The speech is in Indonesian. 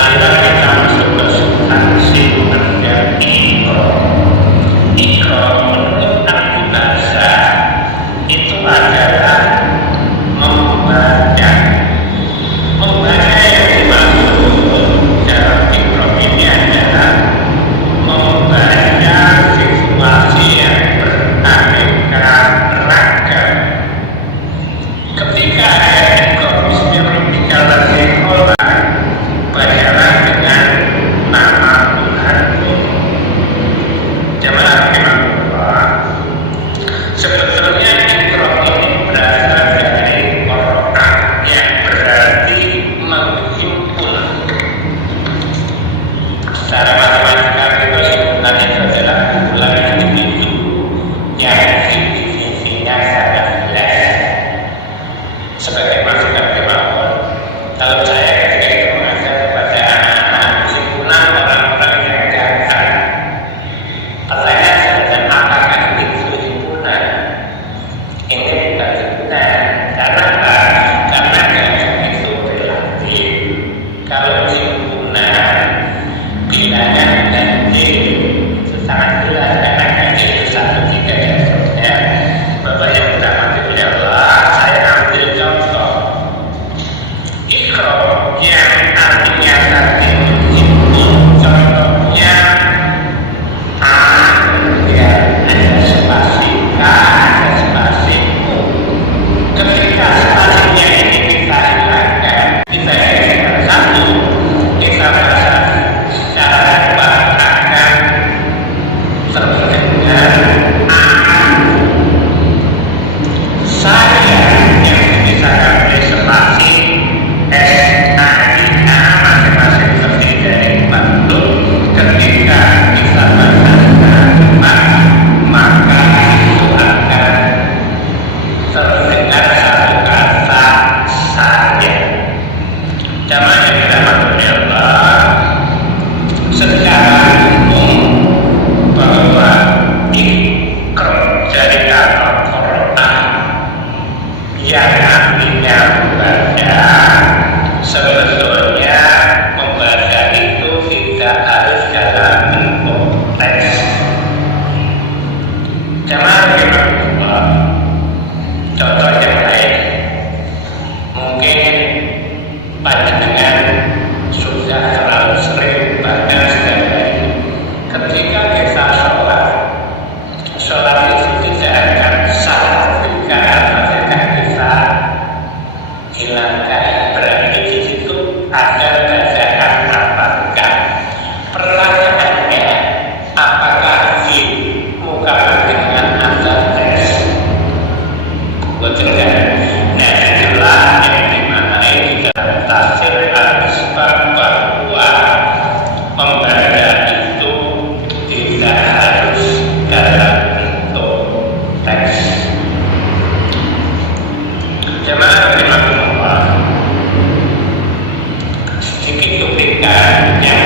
marilah kita masuk ke substansi menjadi ikro menurut arti bahasa itu adalah membaca yang dimaksud dalam ikro ini adalah membaca situasi yang beraneka ragam. Ketika ayat bacalah dengan nama Tuhanmu. Jemaah rahimahullah, sebetulnya ikro ini berasal dari Quran yang berarti menghimpun. Secara matematika itu sebenarnya itu adalah bulan yang begitu yang definisinya sangat jelas. Sebagai masukan kemauan, kalau saya ketika itu mengajar kepada anak-anak kesimpulan orang-orang yang gagal, pertanyaan sebenarnya apakah itu himpunan? Ini bukan himpunan. Karena apa? Karena gagal itu relatif. Kalau himpunan bilangnya ganjil, itu sangat jelas karena ganjil itu 1, 3 dan seterusnya. Bapak yang berahmati oleh Allah, saya ambil contoh ikro yang artinya tadi menghimpun. Contohnya A, ya, ada spasi K, ada spasi U. Ketika spasinya ini kita hilangkan, kita hilangkan satu, kita baca secara bahkan terdengar A. Saya yang dibisarkan oleh spasi S-A-I-A masing-masing terdiri dari 4 huruf. Ketika kita baca secara cepat, maka itu akan terdengar satu kata saya. Jamaah yang dirahmati oleh Allah, secara umum bahwa ikro dari kata Quran yang artinya membaca, sebetulnya membaca itu tidak harus dalam bentuk teks. Jamaah rahimahullah, contoh yang lain, mungkin panjenengan sudah terlalu sering baca setiap hari. Ketika kita sholat itu tidak akan sah ketika kita hilangkan. Berarti di situ ada bacaan apakah. Pertanyaannya, apakah di muka dengan ada teks? Betul kan? Nah, inilah yang dimaknai di dalam tafsir al-Isbah bahwa membaca itu tidak harus dalam bentuk teks. Jemaah rahimahullah, sedikit cuplikan yang